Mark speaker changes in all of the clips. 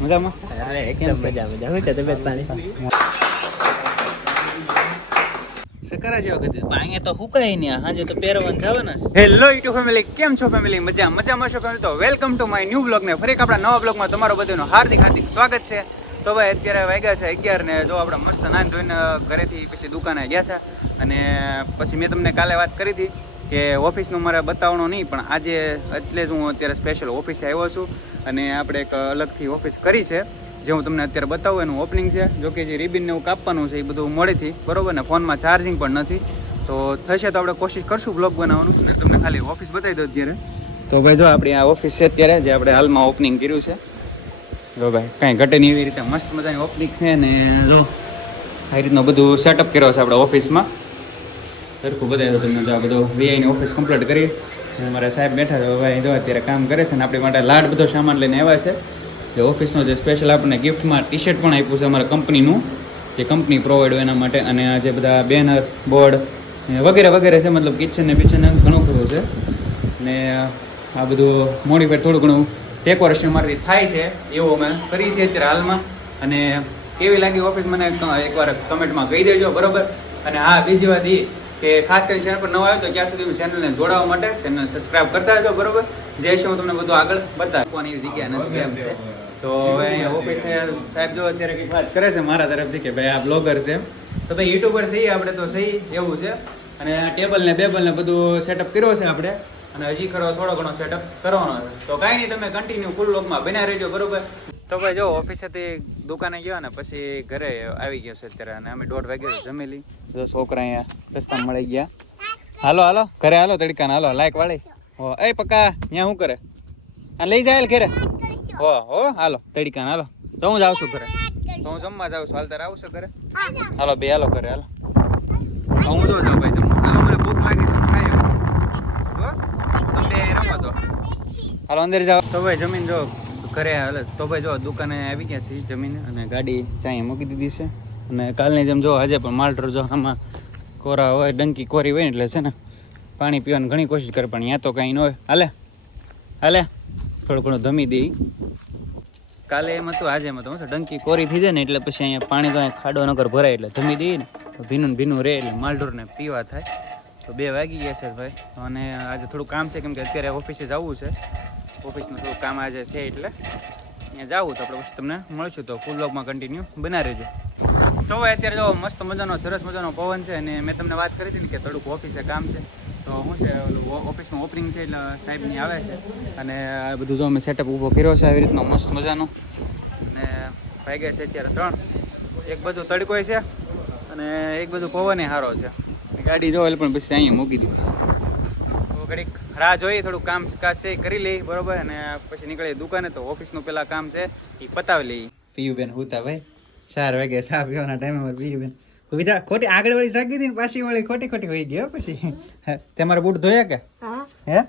Speaker 1: મજામાં?
Speaker 2: અરે એકદમ મજા મજા. હું તબિયત પાણી?
Speaker 1: સકારા જેવા તો હુકાય નહીં હાજે તો પહેરવાનું જવાના છે. હેલો યુટ્યુબ ફેમિલી કેમ છો ફેમિલી મજા મજામાં છો ફેમિલી તો welcome to my new blog ને ફરી આપણા નવા બ્લોગમાં તમારો બધાનું હાર્દિક હાર્દિક સ્વાગત છે. તો ભાઈ અત્યારે વાગ્યા છે અગિયાર ને જો આપણે મસ્ત નાન ધોઈને ઘરેથી પછી દુકાને ગયા હતા. અને પછી મેં તમને કાલે વાત કરી હતી કે ઓફિસનું મારે બતાવવાનું નહીં, પણ આજે એટલે જ હું અત્યારે સ્પેશિયલ ઓફિસે આવ્યો છું અને આપણે એક અલગથી ઓફિસ કરી છે, જે હું તમને અત્યારે બતાવું, એનું ઓપનિંગ છે. જો કે જે રિબિનને એવું કાપવાનું છે એ બધું મળેથી બરાબર ને? ફોનમાં ચાર્જિંગ પણ નથી. તો થશે તો આપણે કોશિશ કરશું બ્લોગ બનાવવાનું. અને તમને ખાલી ઓફિસ બતાવી દો અત્યારે. તો ભાઈ જો આપણી આ ઓફિસ છે અત્યારે, જે આપણે હાલમાં ઓપનિંગ કર્યું છે. જો ભાઈ, કાંઈ ઘટે નહીં એવી રીતે મસ્ત મજાની ઓપનિંગ છે ને, જો આ રીતનું બધું સેટઅપ કર્યો છે આપણે ઓફિસમાં સરખું બતાવી તમને જો આ બધું વીઆઈની ઓફિસ કમ્પ્લીટ કરી અને મારા સાહેબ બેઠા છે ભાઈ જો અત્યારે કામ કરે છે ને આપણી માટે લાડ બધો સામાન લઈને આવ્યા છે. જે ઓફિસનો જે સ્પેશિયલ આપણને ગિફ્ટમાં ટી શર્ટ પણ આપ્યું છે અમારા કંપનીનું, જે કંપની પ્રોવાઈડ હોય એના માટે. અને આ જે બધા બેનર બોર્ડ વગેરે વગેરે છે, મતલબ કિચન ને બિચન ઘણું ખરું છે. ને આ બધું મોડિફાઈડ થોડું ઘણું ડેકોરેશન મારી થાય છે, એવું અમે કરી છીએ અત્યારે હાલમાં. અને કેવી લાગી ઓફિસ મને એકવાર કમેન્ટમાં કહી દેજો, બરોબર? અને હા, બીજી વાત એ કે ખાસ કરીને ચેનલ પર નવો આવ્યો તો ત્યાં સુધી ચેનલને જોડાવા માટે ચેનલ સબસ્ક્રાઇબ કરતા રહેજો, બરોબર? જે છે હું તમને બધું આગળ બતાવવાની જગ્યા નથી એમ છે? તો અહીંયા સાહેબ જો અત્યારે કંઈક વાત કરે છે મારા તરફથી કે ભાઈ આ બ્લોગર છે તો ભાઈ યુટ્યુબર સહી આપણે તો સહી એવું છે. અને આ ટેબલ ને બેબલ ને બધું સેટઅપ કર્યો છે આપણે. અને હજી ખરો થોડો ઘણો સેટઅપ કરવાનો છે. તો કાંઈ નહીં, તમે કન્ટિન્યુ ફૂલ લોકમાં બન્યા રહેજો, બરોબર? તો ભાઈ જો, ઓફિસેથી દુકાને ગયા ને, પછી ઘરે આવી ગયો છે અત્યારે અને અમે દોઢ વાગે જમી લી જો છોકરા અહીંયા રસ્તા મળી ગયા. હાલો હાલો, ઘરે હાલો તડકા હાલો, લાઈક વાળી. હો, એ પક્કા, અહીંયા શું કરે? આ લઈ જાય ઘરે? હો હો, હાલો તડકા હાલો. તો હું જાઉં છું ઘરે. તો હું જમવા જાઉં છું. હાલ તારે આવશો ઘરે? હાલો, બે, હાલો, ઘરે, હાલો. હું જો જાઉં ભાઈ, જમવા. મને ભૂખ લાગી છે ખાઈ હો? તમને રમવા દો હાલો, અંદર જાઓ. તો ભાઈ, જમીન જો. ઘરે હાલે તો ભાઈ જો, દુકાને આવી ગયા છીએ જમીન અને ગાડી ચાઈ મૂકી દીધી છે. અને કાલની જેમ જો, આજે પણ માલટર જો આમાં કોરા હોય, ડંકી કોરી હોય એટલે છે ને, પાણી પીવાની ઘણી કોશિશ કરે, પણ ત્યાં તો કાંઈ ન હોય. હાલે હાલે, થોડું ઘણું ધમી દઈ કાલે એમ હતું, આજે એમ હતું ડંકી કોરી થઈ જાય ને એટલે પછી અહીંયા પાણી તો ખાડો નગર ભરાય એટલે ધમી દઈએ ને. ભીનું ભીનું રહે એટલે માલઢોરને પીવા થાય. તો બે વાગી ગયા છે ભાઈ. અને આજે થોડું કામ છે, કેમ કે અત્યારે ઓફિસે જવું છે. ઓફિસનું થોડું કામ આજે છે એટલે ત્યાં જાવું તો આપણે પછી તમને મળશું તો ફૂલ લોગમાં કન્ટિન્યુ બના રહેજો. તો અત્યારે જો મસ્ત મજાનો, સરસ મજાનો પવન છે અને મેં તમને વાત કરી હતી કે થોડુંક ઓફિસે કામ છે. તો શું છે ઓફિસનું ઓપનિંગ છે એટલે સાહેબની આવે છે. અને આ બધું જો મેં સેટઅપ ઊભો કર્યો છે આવી રીતનો મસ્ત મજાનો. અને વાગ્યા છે અત્યારે ત્રણ. એક બાજુ તડકોય છે અને એક બાજુ પવને સારો છે. ગાડી જો એટલે પણ પછી અહીંયા મૂકી દીધી છે. ઘડીક રાહ જોઈએ થોડું કામ કાજ છે એ કરી લઈ બરોબર? અને પછી નીકળીએ દુકાને તો ઓફિસનું પેલા કામ છે એ પતાવી લઈ. પીયુબેન હુતા ભાઈ. ચાર વાગે ચા પીવાના ટાઈમે મારે પીયુબેન. વિધા ખોટી આગળ વળી સાગી હતી ને પાછી વળી ખોટી ખોટી હોઈ ગયો પછી. હે, તમારા બૂટ ધોયા કે?
Speaker 3: હે.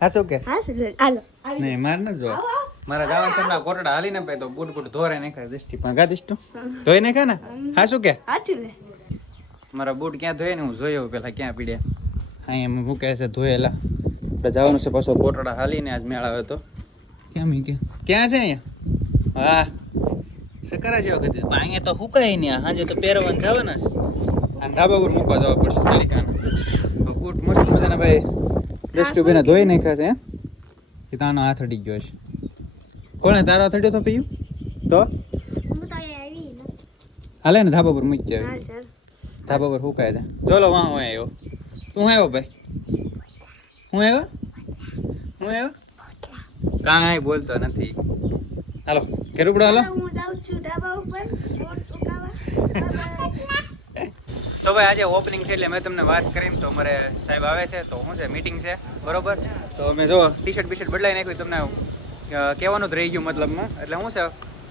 Speaker 1: હા? શું કે?
Speaker 3: હા હાલો.
Speaker 1: નહીં માર ન જો. મારા ગાવા સમના કોટડા હાલી ને પે તો બૂટ બૂટ ધોરે ને ખાય દૃષ્ટિ ભગા દિષ્ટુ ધોઈ ને કા ને? હા શું કે?
Speaker 3: હા લે
Speaker 1: મારા બૂટ ક્યાં ધોયે ને હું જોયો પેલા ક્યાં પીડ્યા. અહીંયા મૂકે છે ધોયેલા. આપણે જવાનું છે પાછો કોટડા હાલીને આજ મેળ આવ્યો તો. કેમ કે? ક્યાં છે અહીંયા? હા. સકારા જેવા કદી અહીંયા તો હુકાય નહીં હાજે તો પહેરવાનું જવાના છે. આ ધાબા પર મૂકવા જવા પડશે તરીકાના બૂટ મસ્ત મજાના ભાઈ. ડસ્ટબિન ધોઈ નાખ્યા છે એ તાનો હાથ અડી ગયો છે. કોણે તારો હાથ અડ્યો તો પીયું? તો? હાલે ને ધાબા પર મૂકી જાય ધાબા પર હુકાય છે? ચલો વાહ હોય આવ્યો. તું આવ્યો ભાઈ હું આવ્યો? હું આવ્યો? કાંઈ બોલતો નથી. હાલો કેરુબડો હાલો.
Speaker 3: હું જાઉં છું ધાબા ઉપર
Speaker 1: તો ભાઈ આજે ઓપનિંગ છે એટલે મેં તમને વાત કરી તો અમારે સાહેબ આવે છે તો શું છે મીટિંગ છે બરોબર? તો મેં જો ટી શર્ટ બી શર્ટ બદલાઈ નાખ્યું તમને કહેવાનું જ રહી ગયું મતલબમાં. એટલે શું છે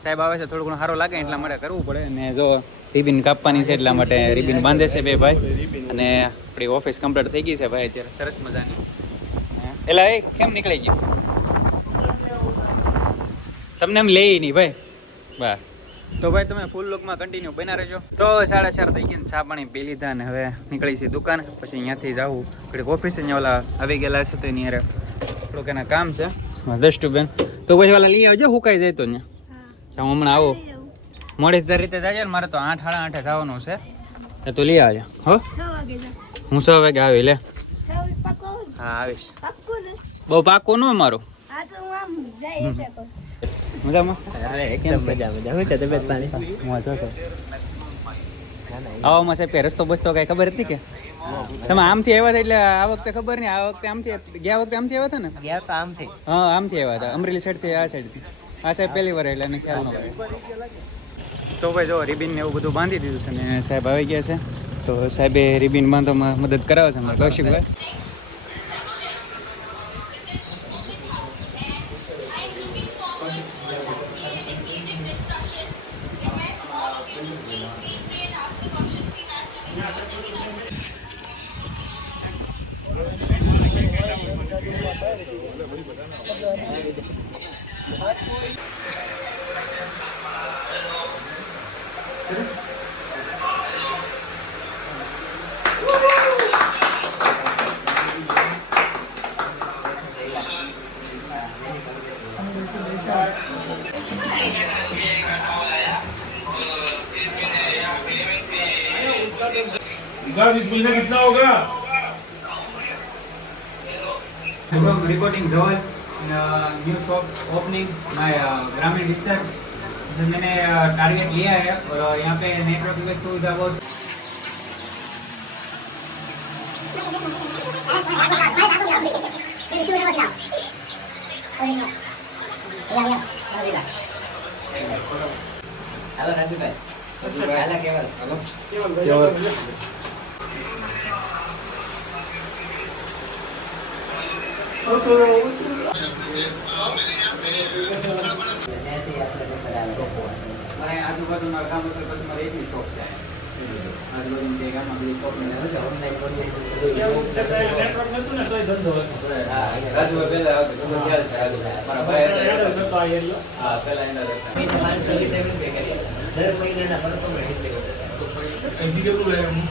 Speaker 1: સાહેબ આવે છે થોડું ઘણું સારું લાગે એટલા માટે કરવું પડે. અને જો રિબિન કાપવાની છે એટલા માટે રિબિન બાંધે છે બે ભાઈ. અને આપણી ઓફિસ કમ્પ્લીટ થઈ ગઈ છે ભાઈ અત્યારે. સરસ મજાની. એલા એ કેમ નીકળી ગયું? તમને એમ લે નહીં ભાઈ. બા તો ભાઈ તમે ફૂલ લુકમાં કન્ટિન્યુ બના રહેજો. તો સાડા ચાર થઈ ગયા ચા પાણી પી લીધા ને હવે નીકળી છે દુકાન. પછી અહીંયાથી જાવું ઘડીક ઓફિસે અહીંયા ઓલા આવી ગયેલા છે તો એની અરે થોડુંક એના કામ છે. દસ્ટુબેન તો પછી ઓલા લઈ આવજો હુકાઈ જાય તો ને
Speaker 3: હા.
Speaker 1: હમણાં આવું. મોડી તે રીતે જાય ને મારે તો આઠ સાડા આઠે થવાનું છે. એ તો લઈ આવજો હો. હું
Speaker 3: છ વાગે આવી લે?
Speaker 1: હા આવીશ. બહુ પાકું ન મારું. મજામાં?
Speaker 2: અરે એકદમ મજા મજા હું તબિયત પાણી?
Speaker 1: મજા છે.
Speaker 2: ના ના
Speaker 1: આવામાં સાહેબ રસ્તો બસતો કઈ ખબર હતી કે? તમે આમથી આવ્યા હતા એટલે આ વખતે ખબર નહીં આ વખતે આમથી ગયા વખતે આમથી આવ્યા હતા ને?
Speaker 2: ગયા તો આમથી.
Speaker 1: હા આમથી આવ્યા હતા. અમરેલી સાઈડથી આ સાઈડથી આ સાહેબ પહેલી વાર એટલે એને ખ્યાલ ન તો ભાઈ જો રિબિન ને એવું બધું બાંધી દીધું છે ને સાહેબ આવી ગયા છે. તો સાહેબે રિબિન બાંધવામાં મદદ કરાવે છે કૌશિકભાઈ.
Speaker 4: विकास इस महीने कितना होगा
Speaker 1: recording Dhaval new shop opening my ग्रामीण विस्तार इसमें मैंने टारगेट लिया है और यहाँ पे नेटवर्क की सुविधा बहुत
Speaker 2: હાલો રાજુભાઈ હાલા કેવલ ત્યાંથી આપણે
Speaker 1: આજુબાજુના ગામ એટલે પછી મારે એકની શોપ છે આજુબાજુ જે ગામમાં બધી શોપ ને
Speaker 2: હા
Speaker 1: રાજુભાઈ પહેલા મારા ભાઈ હા એના
Speaker 2: દર મહિનાના
Speaker 4: કેટલું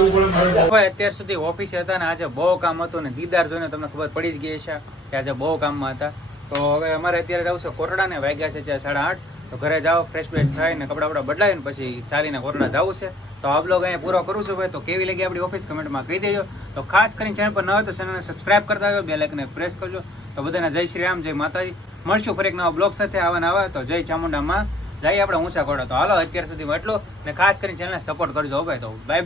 Speaker 1: અત્યાર સુધી ઓફિસે હતા ને આજે બહુ કામ હતું ને દીદાર જોઈને તમને ખબર પડી જ ગઈ છે કે આજે બહુ કામમાં હતા. તો હવે અમારે અત્યારે જવું છે કોટડા ને વાગ્યા છે ત્યાં સાડા આઠ. તો ઘરે જાઓ ફ્રેશ ફ્રેશ થઈને કપડાં બપડા બદલાવીને પછી ચાલીને કોટડા જવું છે. તો આ બ્લોગ અહીંયા પૂરો કરું છું ભાઈ. તો કેવી લાગી આપણી ઓફિસ કમેન્ટમાં કહી દેજો. તો ખાસ કરીને ચેનલ પર ન હોય તો ચેનલને સબસ્ક્રાઇબ કરતા જાઓ બે લાઇકને પ્રેસ કરજો. તો બધાને જય શ્રી રામ, જય માતાજી. મળશું ફરી એક નવા બ્લોગ સાથે આવા નવા તો જય ચામુંડામાં. જઈએ આપણે ઊંચા કોટા. તો હાલો અત્યાર સુધીમાં એટલું. ને ખાસ કરીને ચેનલને સપોર્ટ કરજો ભાઈ. તો બાય બાય